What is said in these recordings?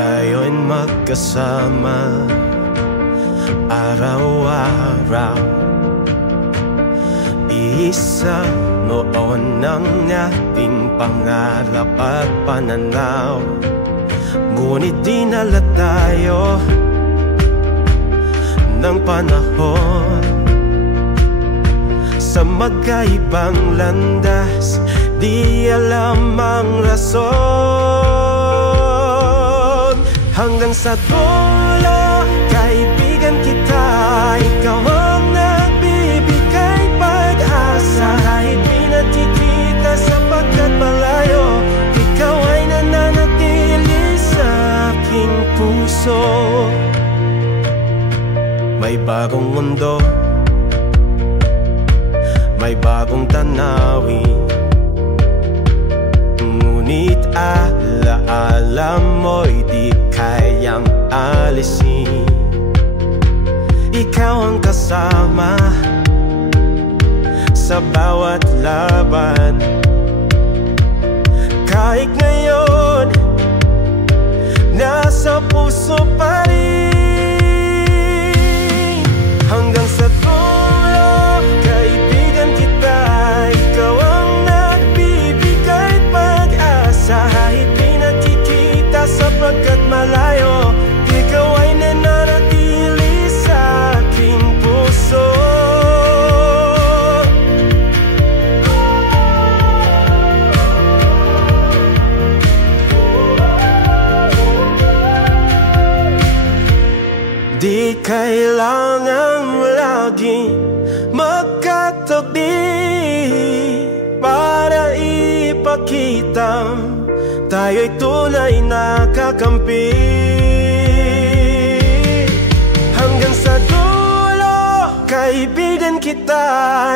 tayo'y magkasama araw-araw. Iisa noon ang ating pangarap at pananaw, ngunit dinala tayo ng panahon sa magkaibang landas, di alam ang rason. Hanggang sa dulo, kaibigan kita, ikaw ang nagbibigay pag-asa. Kahit di nakikita sapagkat malayo, ikaw ay nananatili sa aking puso. May bagong mundo, may bagong tanawin, ngunit alaala mo'y di kayang alisin. Ikaw ang kasama sa bawat laban, kahit ngayon nasa puso pa rin. Hanggang sa dulo, kaibigan kita, ikaw ang nagbibigay pag-asa. Kahit di nakikita sapagkat malayo, ikaw ay nananatili sa aking puso. Di kailangang laging magkatabi para ipakita tayo'y tunay na kakampi. Hanggang sa dulo, kaibigan kita,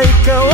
ikaw